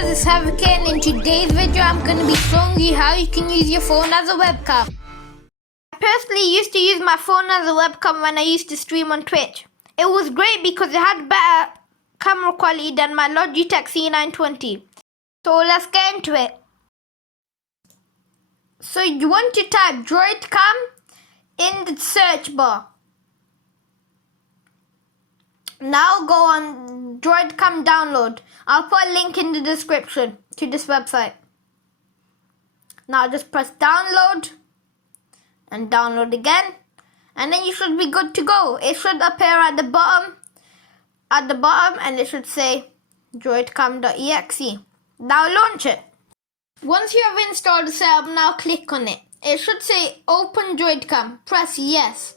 guys, it's Webcam. In today's video, I'm going to be showing you how you can use your phone as a webcam. I personally used to use my phone as a webcam when I used to stream on Twitch. It was great because it had better camera quality than my Logitech C920. So let's get into it. So you want to type Droidcam in the search bar. Now go on Droidcam download. I'll put a link in the description to this website. Now just press download and download again, and then you should be good to go. It should appear at the bottom and it should say droidcam.exe. Now launch it. Once you have installed the setup, now click on it. It should say open Droidcam. Press yes.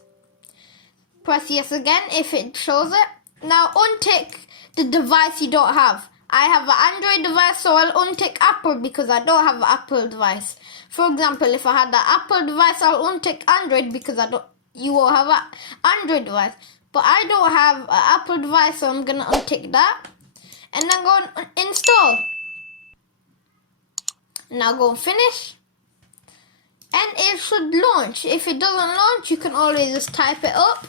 Press yes again if it shows it. Now untick the device you don't have. I have an Android device, so I'll untick Apple because I don't have an Apple device. For example, if I had an Apple device, I'll untick Android because you won't have an Android device. But I don't have an Apple device, so I'm gonna untick that. And then go on install. Now go and finish. And it should launch. If it doesn't launch, you can always just type it up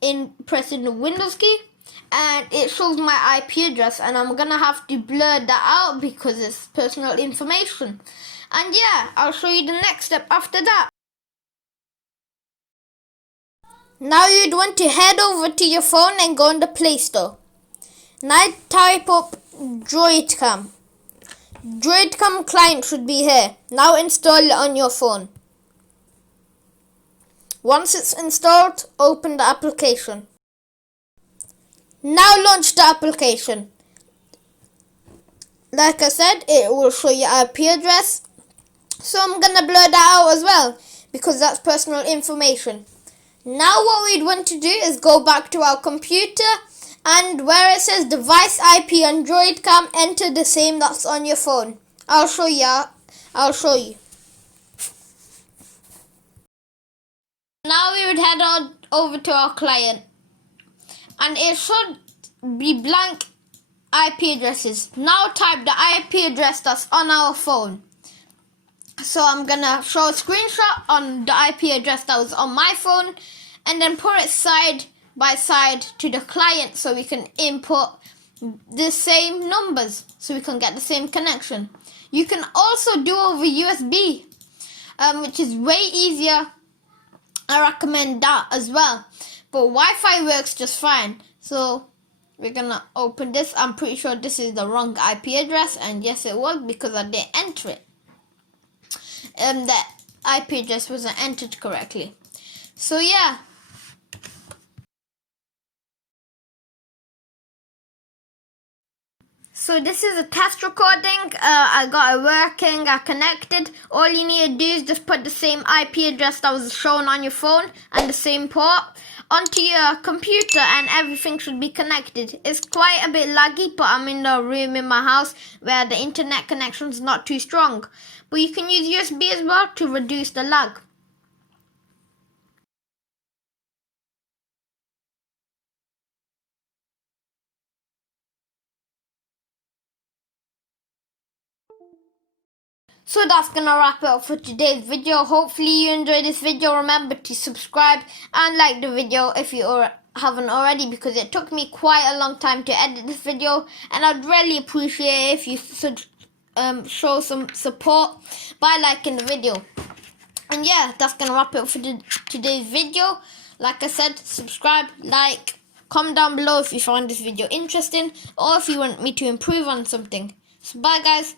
in pressing the Windows key. And it shows my IP address, and I'm gonna have to blur that out because it's personal information. And yeah, I'll show you the next step after that. Now you'd want to head over to your phone and go on the Play Store. Now type up Droidcam. Droidcam client should be here. Now install it on your phone. Once it's installed, open the application. Now launch the application. Like I said, it will show your IP address. So I'm gonna blur that out as well because that's personal information. Now what we'd want to do is go back to our computer, and where it says device IP and Droidcam, enter the same that's on your phone. I'll show you. Now we would head on over to our client, and it should be blank IP addresses. Now type the IP address that's on our phone. So I'm gonna show a screenshot on the IP address that was on my phone, and then put it side by side to the client so we can input the same numbers so we can get the same connection. You can also do over USB, which is way easier. I recommend that as well. But Wi-Fi works just fine. So we're gonna open this. I'm pretty sure this is the wrong IP address, and yes it was because I didn't enter it. The IP address wasn't entered correctly. So yeah. So this is a test recording. I got it working, I connected. All you need to do is just put the same IP address that was shown on your phone and the same port onto your computer, and everything should be connected. It's quite a bit laggy, but I'm in the room in my house where the internet connection is not too strong. But you can use USB as well to reduce the lag. So that's gonna wrap it up for today's video. Hopefully you enjoyed this video. Remember to subscribe and like the video if you haven't already, because it took me quite a long time to edit this video, and I'd really appreciate it if you should show some support by liking the video. And yeah, that's gonna wrap it up for today's video. Like I said, subscribe, like, comment down below if you find this video interesting or if you want me to improve on something. So bye guys.